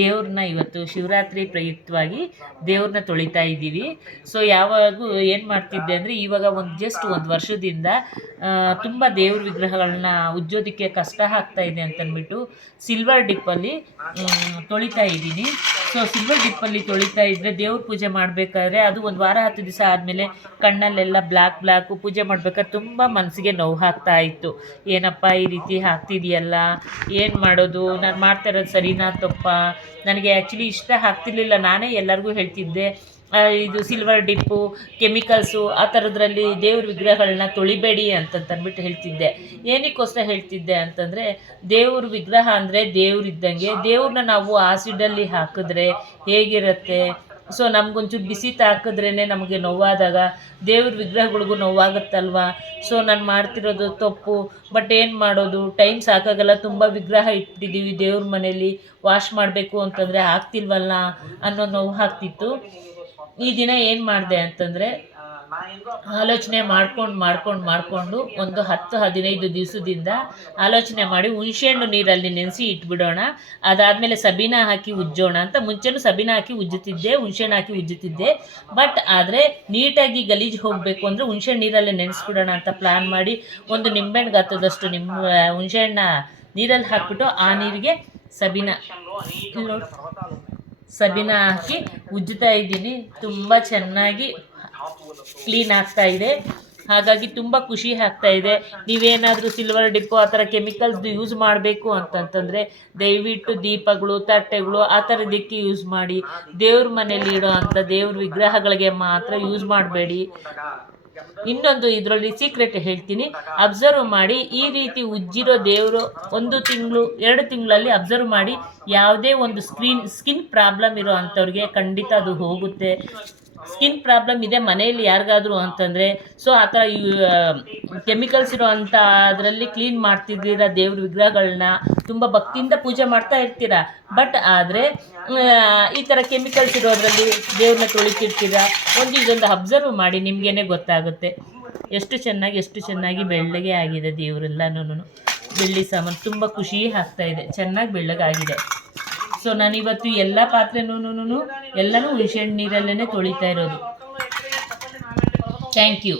ದೇವ್ರನ್ನ ಇವತ್ತು ಶಿವರಾತ್ರಿ ಪ್ರಯುಕ್ತವಾಗಿ ದೇವ್ರನ್ನ ತೊಳಿತಾ ಇದ್ದೀವಿ. ಸೊ ಯಾವಾಗೂ ಏನು ಮಾಡ್ತಿದ್ದೆ ಅಂದರೆ ಇವಾಗ ಜಸ್ಟ್ ಒಂದು ವರ್ಷದಿಂದ ತುಂಬ ದೇವ್ರ ವಿಗ್ರಹಗಳನ್ನ ಉಜ್ಜೋದಕ್ಕೆ ಕಷ್ಟ ಆಗ್ತಾ ಇದೆ ಅಂತಂದ್ಬಿಟ್ಟು ಸಿಲ್ವರ್ ಡಿಪ್ಪಲ್ಲಿ ತೊಳಿತಾ ಇದ್ದೀನಿ. ಸೊ ಸಿಲ್ವರ್ ಡಿಪ್ಪಲ್ಲಿ ತೊಳಿತಾ ಇದ್ದರೆ ದೇವ್ರ ಪೂಜೆ ಮಾಡಬೇಕಾದ್ರೆ ಅದು ಒಂದು ವಾರ 10 ದಿವಸ ಆದಮೇಲೆ ಕಣ್ಣಲ್ಲೆಲ್ಲ ಬ್ಲ್ಯಾಕು ಪೂಜೆ ಮಾಡ್ಬೇಕಾದ್ರೆ ತುಂಬ ಮನಸ್ಸಿಗೆ ನೋವು ಆಗ್ತಾ ಇತ್ತು. ಏನಪ್ಪ ಈ ರೀತಿ ಆಗ್ತಿದೆಯಲ್ಲ, ಏನು ಮಾಡೋದು, ನಾನು ಮಾಡ್ತಾ ಇರೋದು ಸರಿನಾ ತಪ್ಪಾ? ನನಗೆ ಆ್ಯಕ್ಚುಲಿ ಇಷ್ಟ ಆಗ್ತಿರ್ಲಿಲ್ಲ. ನಾನೇ ಎಲ್ಲರಿಗೂ ಹೇಳ್ತಿದ್ದೆ ಇದು ಸಿಲ್ವರ್ ಡಿಪ್ಪು ಕೆಮಿಕಲ್ಸು ಆ ಥರದ್ರಲ್ಲಿ ದೇವ್ರ ವಿಗ್ರಹಗಳನ್ನ ತೊಳಿಬೇಡಿ ಅಂತಂತಂದ್ಬಿಟ್ಟು ಹೇಳ್ತಿದ್ದೆ. ಏನಕ್ಕೋಸ್ಕರ ಹೇಳ್ತಿದ್ದೆ ಅಂತಂದರೆ ದೇವ್ರ ವಿಗ್ರಹ ಅಂದರೆ ದೇವ್ರಿದ್ದಂಗೆ. ದೇವ್ರನ್ನ ನಾವು ಆಸಿಡಲ್ಲಿ ಹಾಕಿದ್ರೆ ಹೇಗಿರುತ್ತೆ? ಸೊ ನಮಗೊಂಚೂರು ಬಿಸಿ ತಾಕಿದ್ರೇ ನಮಗೆ ನೋವಾದಾಗ ದೇವ್ರ ವಿಗ್ರಹಗಳಿಗೂ ನೋವಾಗುತ್ತಲ್ವ. ಸೊ ನಾನು ಮಾಡ್ತಿರೋದು ತಪ್ಪು, ಬಟ್ ಏನು ಮಾಡೋದು, ಟೈಮ್ ಸಾಕಾಗಲ್ಲ. ತುಂಬ ವಿಗ್ರಹ ಇಟ್ಬಿಟ್ಟಿದ್ದೀವಿ ದೇವ್ರ ಮನೇಲಿ, ವಾಶ್ ಮಾಡಬೇಕು ಅಂತಂದರೆ ಆಗ್ತಿಲ್ವಲ್ಲ ಅನ್ನೋ ನೋವು ಆಗ್ತಿತ್ತು. ಈ ದಿನ ಏನು ಮಾಡಿದೆ ಅಂತಂದರೆ ಆಲೋಚನೆ ಮಾಡಿಕೊಂಡು ಒಂದು 10-15 ದಿವಸದಿಂದ ಆಲೋಚನೆ ಮಾಡಿ ಹುಣಸೆಹಣ್ಣು ನೀರಲ್ಲಿ ನೆನೆಸಿ ಇಟ್ಬಿಡೋಣ, ಅದಾದಮೇಲೆ ಸಬೀನ ಹಾಕಿ ಉಜ್ಜೋಣ ಅಂತ. ಮುಂಚೆನೂ ಸಬೀನ ಹಾಕಿ ಉಜ್ಜುತ್ತಿದ್ದೆ, ಹುಣಸೆಹಣ್ಣು ಹಾಕಿ ಉಜ್ಜುತ್ತಿದ್ದೆ. ಬಟ್ ಆದರೆ ನೀಟಾಗಿ ಗಲೀಜು ಹೋಗಬೇಕು ಅಂದರೆ ಹುಣಸೆಹಣ್ಣು ನೀರಲ್ಲೇ ನೆನೆಸ್ಬಿಡೋಣ ಅಂತ ಪ್ಲ್ಯಾನ್ ಮಾಡಿ ಒಂದು ನಿಂಬೆಹಣ್ಣು ಗಾತ್ರದಷ್ಟು ಹುಣಸೆಹಣ್ಣ ನೀರಲ್ಲಿ ಹಾಕ್ಬಿಟ್ಟು ಆ ನೀರಿಗೆ ಸಬೀನ ಹಾಕಿ ಉಜ್ಜುತ್ತಾ ಇದ್ದೀನಿ. ತುಂಬ ಚೆನ್ನಾಗಿ ಕ್ಲೀನ್ ಆಗ್ತಾ ಇದೆ. ಹಾಗಾಗಿ ತುಂಬ ಖುಷಿ ಆಗ್ತಾ ಇದೆ. ನೀವೇನಾದರೂ ಸಿಲ್ವರ್ ಡಿಪ್ಪು ಆ ಥರ ಕೆಮಿಕಲ್ಸ್ದು ಯೂಸ್ ಮಾಡಬೇಕು ಅಂತಂತಂದರೆ ದಯವಿಟ್ಟು ದೀಪಗಳು, ತಟ್ಟೆಗಳು ಆ ಥರದಕ್ಕೆ ಯೂಸ್ ಮಾಡಿ. ದೇವ್ರ ಮನೇಲಿ ಇಡೋ ಅಂಥ ದೇವ್ರ ವಿಗ್ರಹಗಳಿಗೆ ಮಾತ್ರ ಯೂಸ್ ಮಾಡಬೇಡಿ. ಇನ್ನೊಂದು ಇದರಲ್ಲಿ ಸೀಕ್ರೆಟ್ ಹೇಳ್ತೀನಿ, ಅಬ್ಸರ್ವ್ ಮಾಡಿ. ಈ ರೀತಿ ಉಜ್ಜಿರೋ ದೇವರು 1 ತಿಂಗಳು 2 ತಿಂಗಳಲ್ಲಿ ಅಬ್ಸರ್ವ್ ಮಾಡಿ. ಯಾವುದೇ ಒಂದು ಸ್ಕಿನ್ ಪ್ರಾಬ್ಲಮ್ ಇರೋ ಅಂಥವ್ರಿಗೆ ಖಂಡಿತ ಅದು ಹೋಗುತ್ತೆ. ಸ್ಕಿನ್ ಪ್ರಾಬ್ಲಮ್ ಇದೆ ಮನೆಯಲ್ಲಿ ಯಾರಿಗಾದರೂ ಅಂತಂದರೆ, ಸೊ ಆ ಥರ ಕೆಮಿಕಲ್ಸ್ ಇರೋ ಅಂಥ ಅದರಲ್ಲಿ ಕ್ಲೀನ್ ಮಾಡ್ತಿದ್ದೀರ ದೇವ್ರ ವಿಗ್ರಹಗಳನ್ನ, ತುಂಬ ಭಕ್ತಿಯಿಂದ ಪೂಜೆ ಮಾಡ್ತಾ ಇರ್ತೀರ. ಬಟ್ ಆದರೆ ಈ ಥರ ಕೆಮಿಕಲ್ಸ್ ಇರೋದ್ರಲ್ಲಿ ದೇವ್ರನ್ನ ತೊಳಿತಿರ್ತೀರ. ಇದೊಂದು ಅಬ್ಸರ್ವ್ ಮಾಡಿ, ನಿಮಗೇನೆ ಗೊತ್ತಾಗುತ್ತೆ ಎಷ್ಟು ಚೆನ್ನಾಗಿ ಬೆಳ್ಳಗೆ ಆಗಿದೆ ದೇವರೆಲ್ಲನೂ. ಬೆಳ್ಳಿ ಸಾಮಾನು ತುಂಬ ಖುಷಿ ಆಗ್ತಾ ಇದೆ, ಚೆನ್ನಾಗಿ ಬೆಳ್ಳಗಾಗಿದೆ. ಸೊ ನಾನಿವತ್ತು ಎಲ್ಲ ಪಾತ್ರೆನೂ ಎಲ್ಲನೂ ಹುಣಸೆಹಣ್ಣು ನೀರಲ್ಲೇ ತೊಳಿತಾ ಇರೋದು. Thank you.